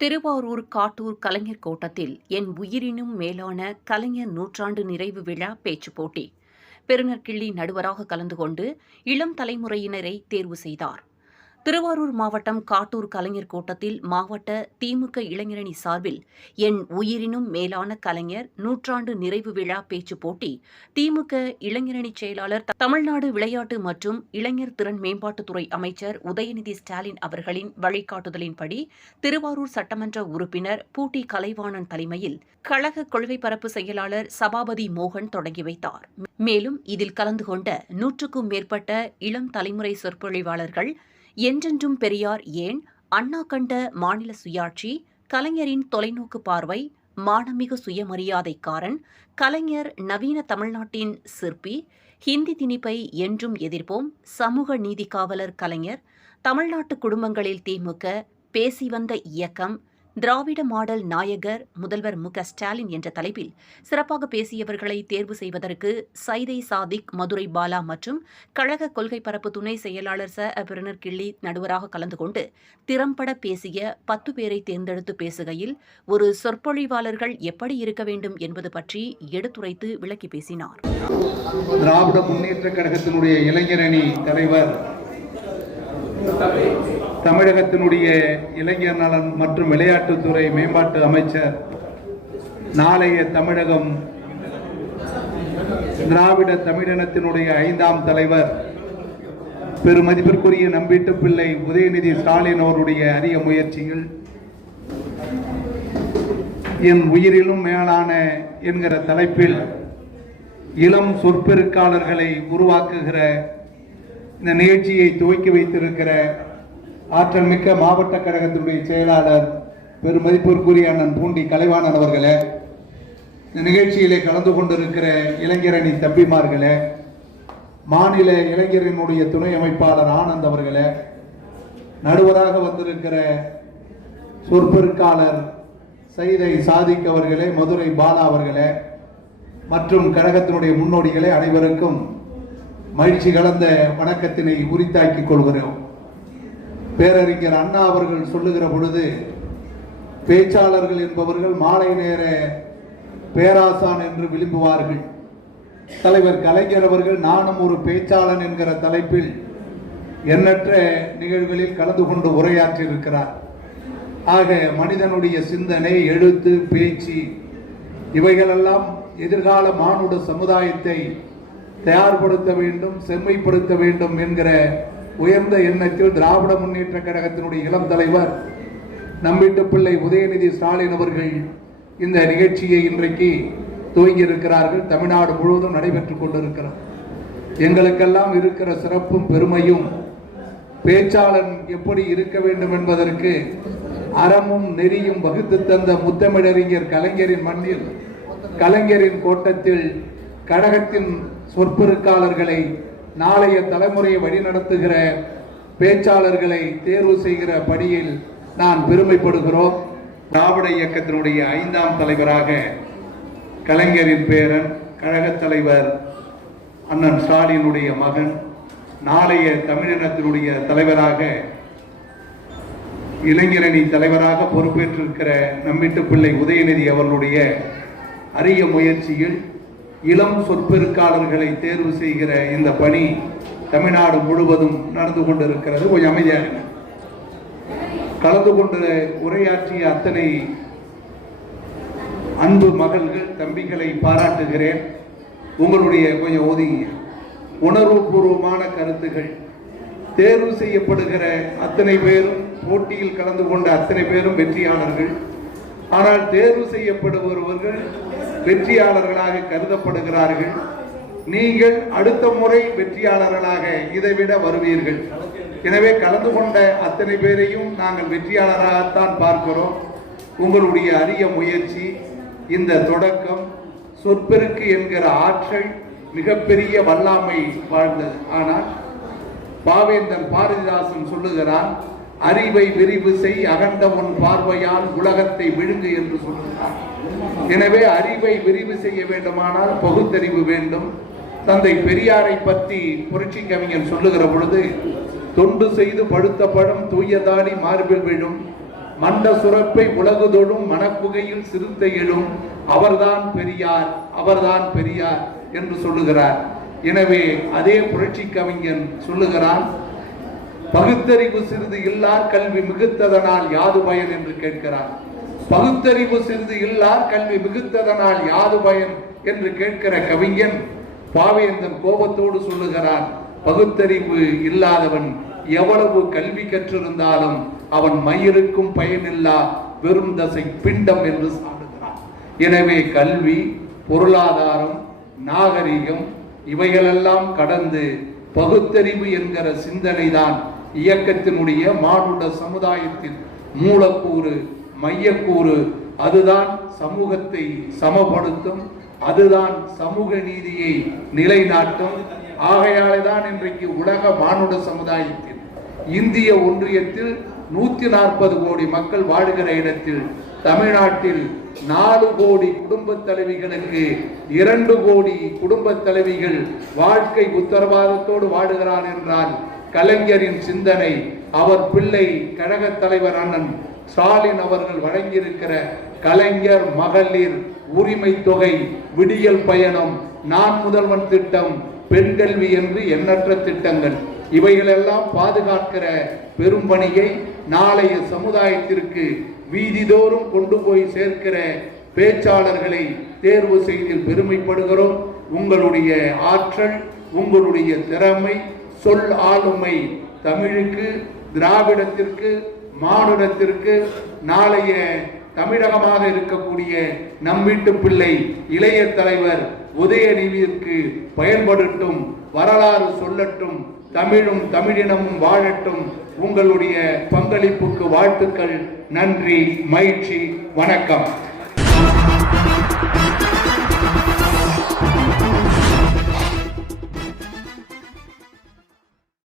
திருவாரூர் காட்டூர் கலைஞர் கோட்டத்தில் என் உயிரினும் மேலான கலைஞர் நூற்றாண்டு நிறைவு விழா பேச்சுப் போட்டி. பெருநர் கிள்ளி நடுவராக கலந்து கொண்டு இளம் தலைமுறையினரை தேர்வு செய்தார். திருவாரூர் மாவட்டம் காட்டூர் கலைஞர் கூட்டத்தில் மாவட்ட திமுக இளைஞரணி சார்பில் என் உயிரினும் மேலான கலைஞர் நூற்றாண்டு நிறைவு விழா பேச்சு போட்டி திமுக இளைஞரணி செயலாளர் தமிழ்நாடு விளையாட்டு மற்றும் இளைஞர் திறன் மேம்பாட்டுத்துறை அமைச்சர் உதயநிதி ஸ்டாலின் அவர்களின் வழிகாட்டுதலின்படி திருவாரூர் சட்டமன்ற உறுப்பினர் பூட்டி கலைவாணன் தலைமையில் கழக கொள்கை பரப்பு செயலாளர் சபாபதி மோகன் தொடங்கி வைத்தார். மேலும் இதில் கலந்து கொண்ட நூற்றுக்கும் மேற்பட்ட இளம் தலைமுறை சொற்பொழிவாளர்கள் என்றென்றும் பெரியார் ஏன்? அண்ணா கண்ட மாநில சுயாட்சி கலைஞரின் தொலைநோக்கு பார்வை மானமிகு சுயமரியாதைக்காரன் கலைஞர் நவீன தமிழ்நாட்டின் சிற்பி ஹிந்தி திணிப்பை என்றும் எதிர்ப்போம். சமூக நீதி காவலர் கலைஞர் தமிழ்நாட்டு குடும்பங்களில் திமுக பேசி வந்த இயக்கம் திராவிட மாடல் நாயகர் முதல்வர் மு ஸ்டாலின் என்ற தலைப்பில் சிறப்பாக பேசியவர்களை தேர்வு செய்வதற்கு சைதை சாதிக் மதுரை பாலா மற்றும் கழக கொள்கை பரப்பு துணை செயலாளர் ச. அபிரணர் கிள்ளி நடுவராக கலந்து கொண்டு திறம்பட பேசிய பத்து பேரை தேர்ந்தெடுத்து பேசுகையில் ஒரு சொற்பொழிவாளர்கள் எப்படி இருக்க வேண்டும் என்பது பற்றி எடுத்துரைத்து விளக்கி பேசினார். திராவிட முன்னேற்ற கழகத்தினுடைய இளைஞரணி தலைவர் தமிழகத்தினுடைய இளைஞர் நலன் மற்றும் விளையாட்டுத்துறை மேம்பாட்டு அமைச்சர் நாளைய தமிழகம் திராவிட தமிழினத்தினுடைய ஐந்தாம் தலைவர். பெருமதிப்பிற்குரிய நம்பீட்டு பிள்ளை உதயநிதி ஸ்டாலின் அவருடைய அரிய முயற்சிகள் என் உயிரிலும் மேலான என்கிற தலைப்பில் இளம் சொற்பெருக்காளர்களை உருவாக்குகிற இந்த நிகழ்ச்சியை துவக்கி வைத்திருக்கிற ஆற்றல் மிக்க மாவட்ட கழகத்தினுடைய செயலாளர் பெருமதிப்பிற்குரிய அண்ணன் பூண்டி கலைவாணன் அவர்களே இந்த நிகழ்ச்சியிலே கலந்து கொண்டிருக்கிற இளைஞரணி தம்பிமார்களே மாநில இளைஞரினுடைய துணை அமைப்பாளர் ஆனந்த் அவர்களே நடுவராக வந்திருக்கிற சொற்பொருட்காளர் சைதை சாதிக் அவர்களே மதுரை பாலா அவர்களே மற்றும் கழகத்தினுடைய முன்னோடிகளே அனைவருக்கும் மகிழ்ச்சி கலந்த வணக்கத்தினை உரித்தாக்கிக் கொள்கிறோம். பேரறிஞர் அண்ணா அவர்கள் சொல்லுகிற பொழுது பேச்சாளர்கள் என்பவர்கள் மாலை நேர பேராசான் என்று விரும்புவார்கள் தலைவர் கலைஞர் அவர்கள் நானும் ஒரு பேச்சாளன் என்கிற தலைப்பில் எண்ணற்ற நிகழ்வுகளில் கலந்து கொண்டு உரையாற்றியிருக்கிறார். ஆக மனிதனுடைய சிந்தனை எழுத்து பேச்சு இவைகளெல்லாம் எதிர்கால மானுட சமுதாயத்தை தயார்படுத்த வேண்டும் செம்மைப்படுத்த வேண்டும் என்கிற உயர்ந்த எண்ணத்தில் திராவிட முன்னேற்ற கழகத்தினுடைய இளம் தலைவர் நம்பிட்டு பிள்ளை உதயநிதி ஸ்டாலின் அவர்கள் இந்த நிகழ்ச்சியை இன்றைக்கு துவங்கி இருக்கிறார்கள் தமிழ்நாடு முழுவதும் நடைபெற்றுக் கொண்டிருக்கிறார் எங்களுக்கெல்லாம் இருக்கிற சிறப்பும் பெருமையும் பேச்சாளன் எப்படி இருக்க வேண்டும் என்பதற்கு அறமும் நெறியும் வகுத்து தந்த முத்தமிழறிஞர் கலைஞரின் மண்ணில் கலைஞரின் கோட்டத்தில் கழகத்தின் சொற்பொருக்காளர்களை நாளைய தலைமுறையை வழிநடத்துகிற பேச்சாளர்களை தேர்வு செய்கிற பணியில் நான் பெருமைப்படுகிறோம். திராவிட இயக்கத்தினுடைய ஐந்தாம் தலைவராக கலைஞரின் பேரன் கழகத் தலைவர் அண்ணன் ஸ்டாலினுடைய மகன் நாளைய தமிழினத்தினுடைய தலைவராக இளைஞரணி தலைவராக பொறுப்பேற்றிருக்கிற நம்பிட்டு பிள்ளை உதயநிதி அவர்களுடைய அரிய முயற்சியில் இளம் சொற்பெருக்காளர்களை தேர்வு செய்கிற இந்த பணி தமிழ்நாடு முழுவதும் நடந்து கொண்டிருக்கிறது. கொஞ்சம் அமைதியாக கலந்து கொண்டு உரையாற்றிய அத்தனை அன்பு மகள்கள் தம்பிகளை பாராட்டுகிறேன். உங்களுடைய கொஞ்சம் ஒதுங்கிய உணர்வுபூர்வமான கருத்துகள். தேர்வு செய்யப்படுகிற அத்தனை பேரும் போட்டியில் கலந்து கொண்ட அத்தனை பேரும் வெற்றியாளர்கள். ஆனால் தேர்வு செய்யப்படுபவர்கள் வெற்றியாளர்களாக கருதப்படுகிறார்கள். நீங்கள் அடுத்த முறை வெற்றியாளர்களாக இதைவிட வருவீர்கள். எனவே கலந்து கொண்ட அத்தனை பேரையும் நாங்கள் வெற்றியாளராகத்தான் பார்க்கிறோம். உங்களுடைய அரிய முயற்சி இந்த தொடக்கம் சொற்பெருக்கு என்கிற ஆற்றல் மிகப்பெரிய வல்லாமை வாழ்ந்தது. ஆனால் பாவேந்தன் பாரதிதாசன் சொல்லுகிறான் அறிவை விரிவு செய் அகண்ட உன் பார்வையால் உலகத்தை விழுங்கு என்று சொல்கிறார் எனவே அறிவை விரிவு செய்ய வேண்டுமானால் பகுத்தறிவு வேண்டும். தந்தை பெரியாரை பற்றி புரட்சி கவிஞன் சொல்லுகிற பொழுது தொண்டு செய்து படுத்த படம் தூயதாடி மார்பில் விழும். மண்ட சுரப்பை உலகுதொடும் மனப்புகையில் சிறுத்தை எழும். அவர்தான் பெரியார் அவர்தான் பெரியார் என்று சொல்லுகிறார். எனவே அதே புரட்சி கவிஞன் சொல்லுகிறான் பகுத்தறிவு சிறிது இல்லார் கல்வி மிகுத்ததனால் யாது பயன் என்று கேட்கிறார். பகுத்தறிவு சிறிது இல்லார் கல்வி மிகுத்ததனால் யாது பயன் என்று கேட்கிற கவிஞன் பாவேந்தன் கோபத்தோடு சொல்லுகிறான் பகுத்தறிவு இல்லாதவன் எவ்வளவு கல்வி கற்றிருந்தாலும் அவன் மயிருக்கும் பயனில்லா வெறும் தசை பிண்டம் என்று சாடுகிறான். எனவே கல்வி பொருளாதாரம் நாகரிகம் இவைகளெல்லாம் கடந்து பகுத்தறிவு என்கிற சிந்தனைதான் இயக்கத்தினுடைய மானுட சமுதாயத்தின் மூலக்கூறு மையக்கூறு அதுதான் சமூகத்தை சமப்படுத்தும் அதுதான் சமூக நீதியை நிலைநாட்டும். ஆகையாலே தான் இன்றைக்கு உலக மானுட சமுதாயத்தில் இந்திய ஒன்றியத்தில் நூத்தி நாற்பது கோடி மக்கள் வாழுகிற இடத்தில் தமிழ்நாட்டில் நாலு கோடி குடும்ப தலைவிகளுக்கு இரண்டு கோடி குடும்ப தலைவிகள் வாழ்க்கை உத்தரவாதத்தோடு வாழுகிறார் என்றால் கலைஞரின் சிந்தனை அவர் பிள்ளை கழக தலைவர் அண்ணன் ஸ்டாலின் அவர்கள் வழங்கியிருக்கிற கலைஞர் மகளிர் உரிமை தொகை விடியல் பயணம் நான் முதல்வன் திட்டம் பெண் கல்வி என்று எண்ணற்ற திட்டங்கள். இவைகளெல்லாம் பாதுகாக்கிற பெரும் பணியை நாளைய சமுதாயத்திற்கு வீதிதோறும் கொண்டு போய் சேர்க்கிற பேச்சாளர்களை தேர்வு செய்தில் பெருமைப்படுகிறோம். உங்களுடைய ஆற்றல் உங்களுடைய திறமை சொல் ஆளுமை தமிழுக்கு திராவிடத்திற்கு மானுடத்திற்கு நாளைய தமிழகமாக இருக்கக்கூடிய நம் வீட்டு பிள்ளை இளைய தலைவர் உதயநிதிக்கு பயன்படுத்தும் வரலாறு சொல்லட்டும் தமிழும் தமிழினமும் வாழட்டும். உங்களுடைய பங்களிப்புக்கு வாழ்த்துக்கள் நன்றி மகிழ்ச்சி வணக்கம்.